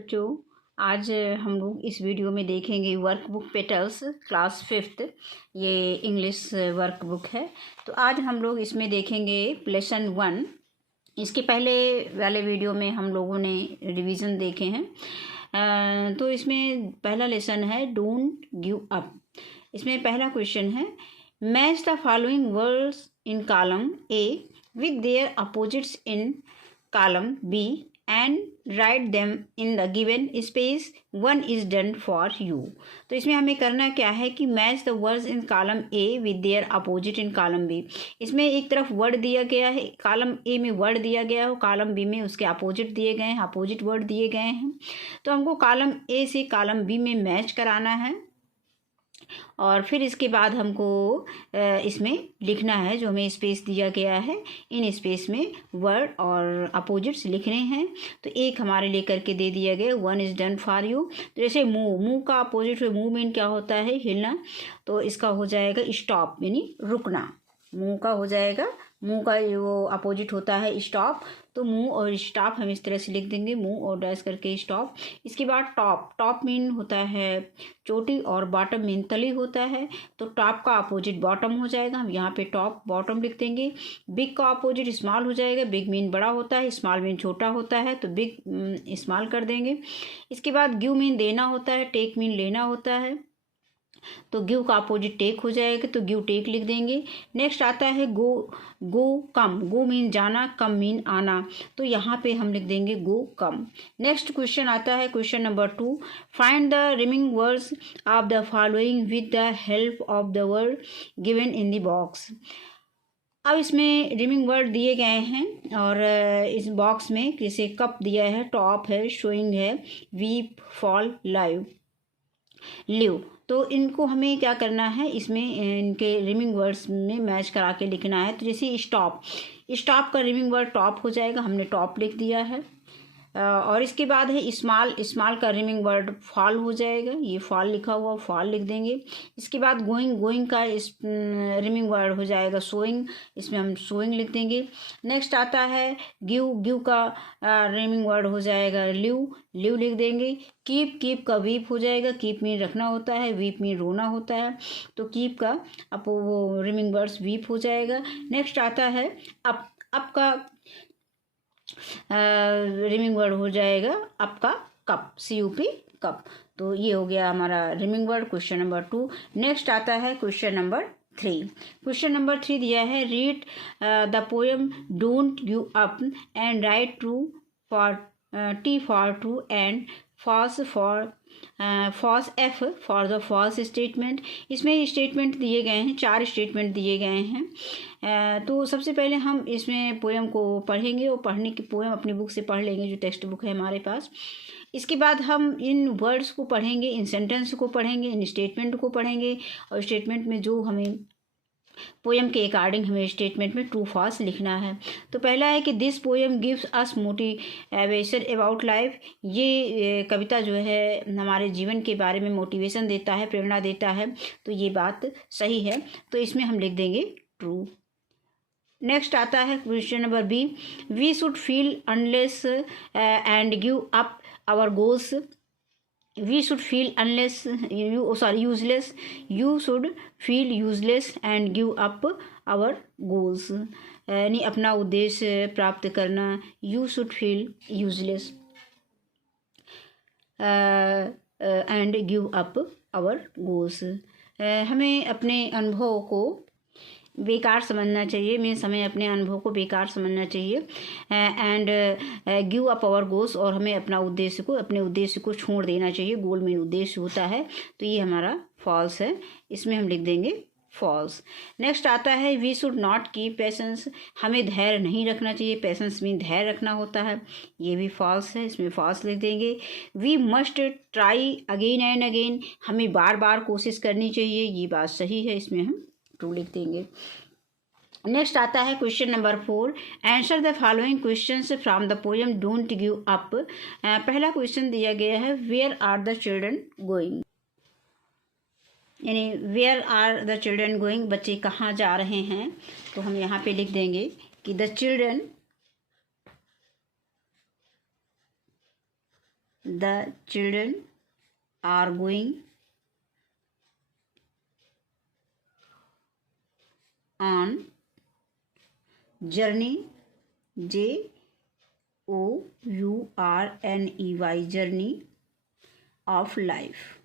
बच्चों, आज हम लोग इस वीडियो में देखेंगे वर्कबुक पेटल्स क्लास 5th। ये इंग्लिश वर्कबुक है। तो आज हम लोग इसमें देखेंगे लेसन 1। इसके पहले वाले वीडियो में हम लोगों ने रिवीजन देखे हैं। तो इसमें पहला लेसन है डोंट गिव अप। इसमें पहला क्वेश्चन है match the following words in column A with their opposites in column B and write them in the given space. One is done for you. तो इसमें हमें करना क्या है कि match the words in column A with their opposite in column B. इसमें एक तरफ वर्ड दिया गया है, कॉलम ए में वर्ड दिया गया है, कॉलम बी में उसके अपोजिट दिए गए हैं, अपोजिट वर्ड दिए गए हैं। तो हमको कॉलम ए से कॉलम बी में मैच कराना है और फिर इसके बाद हमको इसमें लिखना है जो हमें स्पेस दिया गया है। इन स्पेस में वर्ड और अपोजिट्स लिखने हैं। तो एक हमारे लेकर के दे दिया गया one is done for you. तो जैसे मूव का अपोजिट मूवमेंट क्या होता है? हिलना। तो इसका हो जाएगा स्टॉप यानी रुकना। मूव का हो जाएगा, मूव का वो अपोजिट होता है स्टॉप। तो मूव और स्टॉप हम इस तरह से लिख देंगे, मूव और डैश करके स्टॉप। इसके बाद टॉप। टॉप मीन होता है चोटी और बॉटम मीन तली होता है। तो टॉप का अपोजिट बॉटम हो जाएगा, हम यहाँ पे टॉप बॉटम लिख देंगे। बिग का अपोजिट स्मॉल हो जाएगा, बिग मीन बड़ा होता है, स्मॉल मीन छोटा होता है, तो बिग स्मॉल कर देंगे। इसके बाद गिव मीन देना होता है, टेक मीन लेना होता है। तो गिव का अपोजिट टेक हो जाएगा, तो गिव टेक लिख देंगे। नेक्स्ट आता है गो। गो कम। गो मीन जाना, कम मीन आना। तो यहाँ पे हम लिख देंगे गो कम। नेक्स्ट क्वेश्चन आता है question number 2। Find the remaining words of the following with the help of the word given in the box. अब इसमें रिमिंग वर्ड दिए गए हैं और इस बॉक्स में जैसे कप दिया है, टॉप है, शोइंग है, वीप, फॉल, लाइव, लिव। तो इनको हमें क्या करना है, इसमें इनके रिमिंग वर्ड्स में मैच करा के लिखना है। तो जैसे स्टॉप। स्टॉप का रिमिंग वर्ड टॉप हो जाएगा, हमने टॉप लिख दिया है। और इसके बाद है स्मॉल। स्मॉल का रिमिंग वर्ड फॉल हो जाएगा, ये फॉल लिखा हुआ, फॉल लिख देंगे। इसके बाद गोइंग। गोइंग का रिमिंग वर्ड हो जाएगा सोइंग, इसमें हम सोइंग लिख देंगे। नेक्स्ट आता है गिव। गिव का रिमिंग वर्ड हो जाएगा लिव, लिव लिख देंगे। कीप। कीप का वीप हो जाएगा, कीप मीन रखना होता है, वीप मीन रोना होता है। तो कीप का अब वो रिमिंग वर्ड्स वीप हो जाएगा। नेक्स्ट आता है अप। अप का रिमिंग वर्ड हो जाएगा आपका कप, CUP कप। तो ये हो गया हमारा rhyming word question number 2। Next आता है क्वेश्चन नंबर 3। क्वेश्चन नंबर 3 दिया है read the poem don't give up and write true for T for true and false for false F for the false statement. इसमें statement दिए गए हैं, 4 statement दिए गए हैं। तो सबसे पहले हम इसमें पोएम को पढ़ेंगे और पढ़ने की पोएम अपनी बुक से पढ़ लेंगे जो टेक्स्ट बुक है हमारे पास। इसके बाद हम इन वर्ड्स को पढ़ेंगे, इन सेंटेंस को पढ़ेंगे, इन स्टेटमेंट को पढ़ेंगे और स्टेटमेंट में जो हमें पोएम के अकॉर्डिंग हमें स्टेटमेंट में ट्रू फॉल्स लिखना है। तो पहला है कि this poem gives us motivation about life. ये कविता जो है हमारे जीवन के बारे में मोटिवेशन देता है, प्रेरणा देता है। तो ये बात सही है, तो इसमें हम लिख देंगे ट्रू। नेक्स्ट आता है question number B. We should feel useless and give up our goals. We should feel useless. You should feel useless and give up our goals. यानी अपना उद्देश्य प्राप्त करना। You should feel useless and give up our goals. हमें अपने अनुभव को बेकार समझना चाहिए, मीन्स हमें अपने अनुभव को बेकार समझना चाहिए। And give up our goals, और हमें अपने उद्देश्य को छोड़ देना चाहिए। गोल मेन उद्देश्य होता है। तो ये हमारा फॉल्स है, इसमें हम लिख देंगे फॉल्स। नेक्स्ट आता है we should not keep patience. हमें धैर्य नहीं रखना चाहिए, पेशेंस मीन धैर्य रखना होता है। ये भी फॉल्स है, इसमें फॉल्स लिख देंगे। We must try again and again. हमें बार बार कोशिश करनी चाहिए, ये बात सही है, इसमें हम ट्रू लिख देंगे। नेक्स्ट आता है question number 4। Answer the following questions from the poem don't give up. पहला क्वेश्चन दिया गया है where are the children going, यानी where are the children going, बच्चे कहाँ जा रहे हैं। तो हम यहाँ पे लिख देंगे कि the children The children are going on journey, journey, journey of life।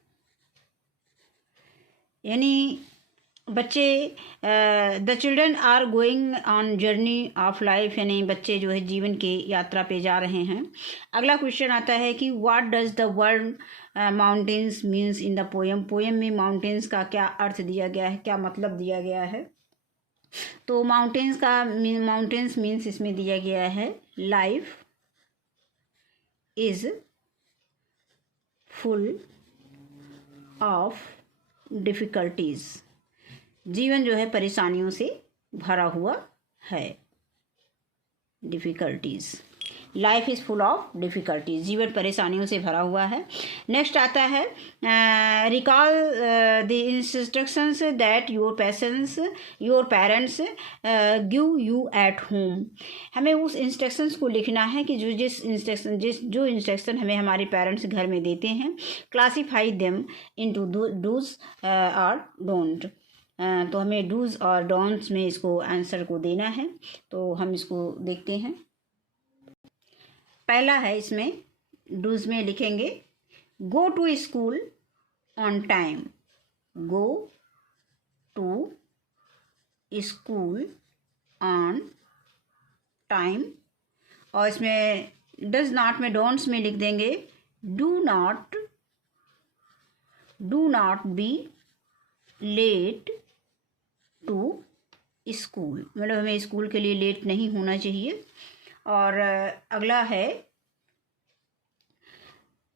यानी बच्चे the children are going on journey of life, यानी बच्चे जो है जीवन की यात्रा पे जा रहे हैं। अगला क्वेश्चन आता है कि what does the word mountains means in the poem. Poem में माउंटेन्स का क्या अर्थ दिया गया है, क्या मतलब दिया गया है। तो माउंटेन्स मीन्स इसमें दिया गया है life is full of difficulties. जीवन जो है परेशानियों से भरा हुआ है। Difficulties, life is full of difficulties, जीवन परेशानियों से भरा हुआ है। नेक्स्ट आता है recall the instructions that your parents give you at home. हमें उस इंस्ट्रक्शंस को लिखना है कि जो इंस्ट्रक्शन हमें हमारे पेरेंट्स घर में देते हैं। क्लासीफाई देम इनटू डूज और डोंट। तो हमें डूज और डोंट्स में इसको आंसर को देना है। तो हम इसको देखते हैं। पहला है, इसमें डूज में लिखेंगे go to school on time, go to school on time. और इसमें डज नॉट में डोंट्स में लिख देंगे do not be late to school, मतलब हमें स्कूल के लिए लेट नहीं होना चाहिए। और अगला है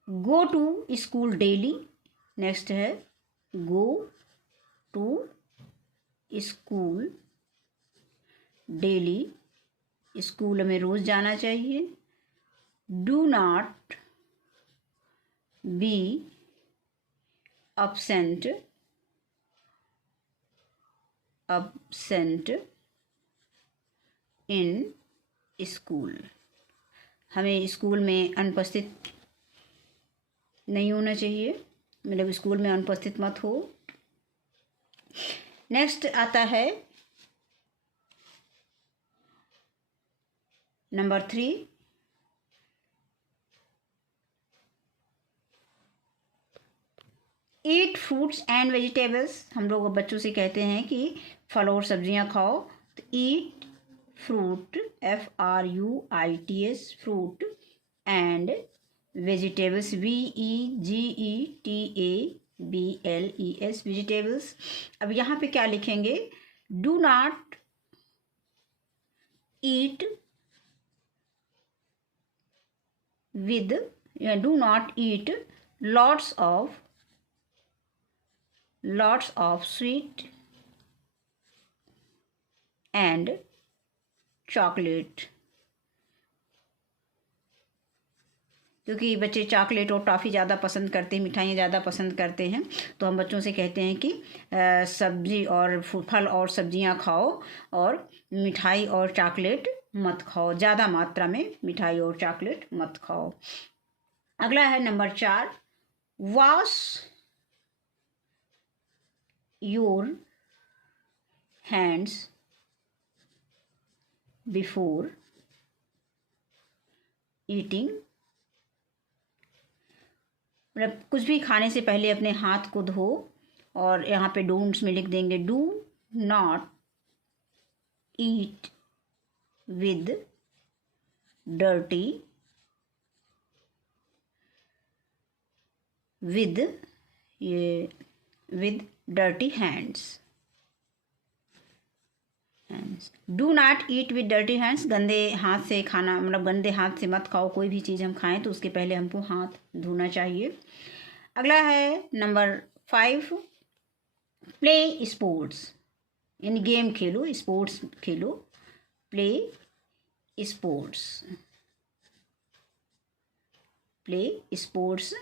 go to school daily. Next है go to school daily, school हमें रोज़ जाना चाहिए। Do not be absent in school, हमें स्कूल में अनुपस्थित नहीं होना चाहिए, मतलब स्कूल में अनुपस्थित मत हो। नेक्स्ट आता है number 3, eat fruits and vegetables. हम लोग बच्चों से कहते हैं कि फल और सब्जियां खाओ, तो eat fruit FRUITS fruit and vegetables VEGETABLES vegetables. अब यहाँ पे क्या लिखेंगे, do not eat with, do not eat lots of sweet and chocolate, क्योंकि बच्चे चॉकलेट और टॉफ़ी ज़्यादा पसंद करते हैं, मिठाइयाँ ज़्यादा पसंद करते हैं। तो हम बच्चों से कहते हैं कि सब्जी और फल और सब्जियां खाओ और मिठाई और चॉकलेट मत खाओ, ज़्यादा मात्रा में मिठाई और चॉकलेट मत खाओ। अगला है number 4, wash your hands before eating. मतलब कुछ भी खाने से पहले अपने हाथ को धो। और यहाँ पे डोंट्स में लिख देंगे do not eat with dirty hands. Do not eat with dirty hands, गंदे हाथ से खाना, मतलब गंदे हाथ से मत खाओ। कोई भी चीज़ हम खाएं तो उसके पहले हमको हाथ धोना चाहिए। अगला है नंबर 5, प्ले स्पोर्ट्स, यानी game Khelo, sports Khelo, play sports.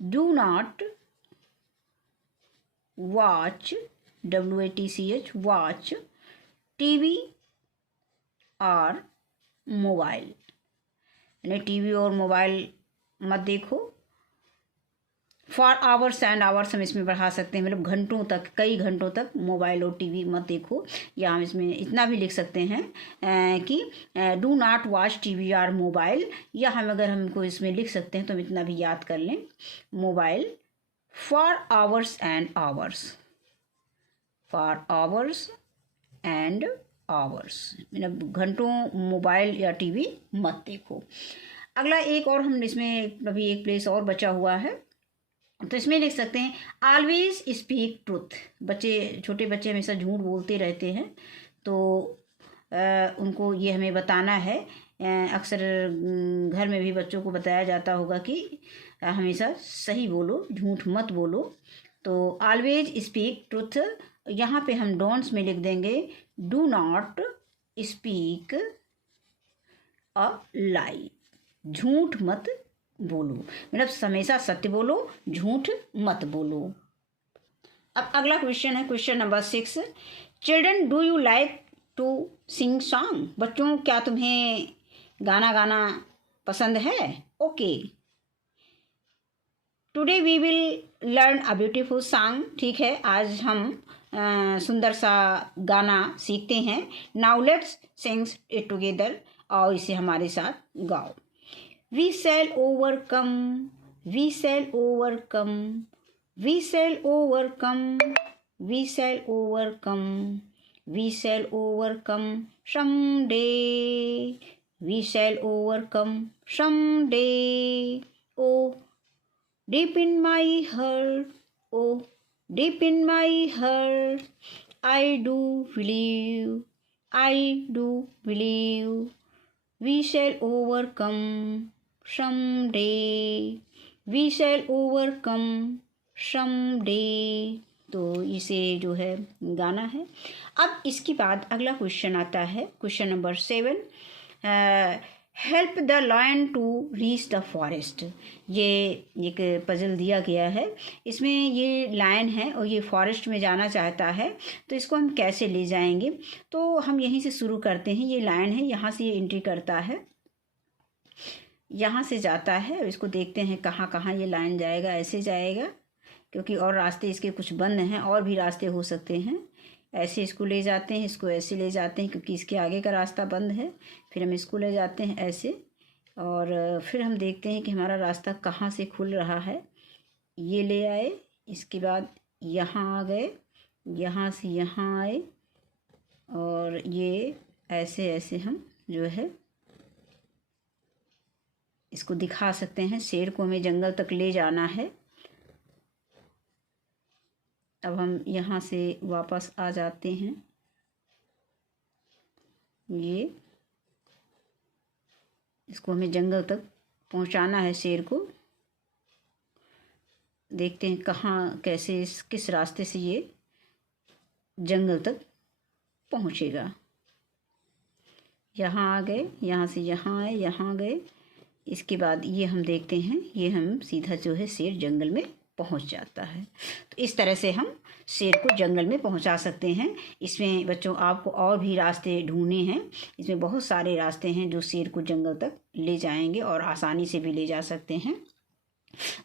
Do not watch WATCH watch TV और मोबाइल, यानी टीवी और मोबाइल मत देखो। फॉर आवर्स एंड आवर्स हम इसमें बढ़ा सकते हैं, मतलब घंटों तक, कई घंटों तक मोबाइल और टीवी मत देखो। या हम इसमें इतना भी लिख सकते हैं कि डू नॉट वॉच टीवी और मोबाइल। या हम अगर हमको इसमें लिख सकते हैं तो हम इतना भी याद कर लें, mobile for hours and hours, for hours and hours, मतलब घंटों मोबाइल या टीवी मत देखो। अगला एक और हम इसमें अभी एक प्लेस और बचा हुआ है, तो इसमें लिख सकते हैं ऑलवेज स्पीक ट्रुथ। बच्चे, छोटे बच्चे हमेशा झूठ बोलते रहते हैं, तो उनको ये हमें बताना है। अक्सर घर में भी बच्चों को बताया जाता होगा कि हमेशा सही बोलो, झूठ मत बोलो। तो ऑलवेज स्पीक ट्रुथ, यहाँ पे हम डोंट्स में लिख देंगे डू नॉट स्पीक अ लाई, झूठ मत बोलो, मतलब हमेशा सत्य बोलो, झूठ मत बोलो। अब अगला क्वेश्चन है question number 6। Children do you like to sing song. बच्चों, क्या तुम्हें गाना गाना पसंद है? Okay, today we will learn a beautiful song. ठीक है, आज हम सुंदर सा गाना सीखते हैं। Now let's sings it together, और इसे हमारे साथ गाओ। We shall overcome, we shall overcome, we shall overcome, we shall overcome, we shall overcome someday, we shall overcome someday. Oh, deep in my heart, oh, deep in my heart, I do believe, I do believe, we shall overcome someday, we shall overcome someday। तो इसे जो है गाना है। अब इसके बाद अगला क्वेश्चन आता है question number 7। Help the lion to reach the forest. ये एक पजल दिया गया है, इसमें ये लायन है और ये फॉरेस्ट में जाना चाहता है, तो इसको हम कैसे ले जाएंगे? तो हम यहीं से शुरू करते हैं। ये लायन है, यहाँ से ये एंट्री करता है, यहाँ से जाता है। इसको देखते हैं कहाँ कहाँ ये लाइन जाएगा। ऐसे जाएगा, क्योंकि और रास्ते इसके कुछ बंद हैं, और भी रास्ते हो सकते हैं। ऐसे इसको ले जाते हैं, इसको ऐसे ले जाते हैं, क्योंकि इसके आगे का रास्ता बंद है। फिर हम इसको ले जाते हैं ऐसे, और फिर हम देखते हैं कि हमारा रास्ता कहाँ से खुल रहा है। ये ले आए, इसके बाद यहाँ आ गए, यहाँ से यहाँ आए, और ये ऐसे ऐसे हम जो है इसको दिखा सकते हैं। शेर को हमें जंगल तक ले जाना है। अब हम यहाँ से वापस आ जाते हैं। ये इसको हमें जंगल तक पहुँचाना है, शेर को। देखते हैं कहाँ, कैसे, किस रास्ते से ये जंगल तक पहुँचेगा। यहाँ आ गए, यहाँ से यहाँ आए, यहाँ गए। इसके बाद ये हम देखते हैं, ये हम सीधा जो है शेर जंगल में पहुंच जाता है। तो इस तरह से हम शेर को जंगल में पहुंचा सकते हैं। इसमें बच्चों आपको और भी रास्ते ढूंढने हैं। इसमें बहुत सारे रास्ते हैं जो शेर को जंगल तक ले जाएंगे, और आसानी से भी ले जा सकते हैं।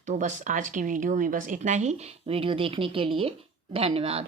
तो बस आज की वीडियो में बस इतना ही। वीडियो देखने के लिए धन्यवाद।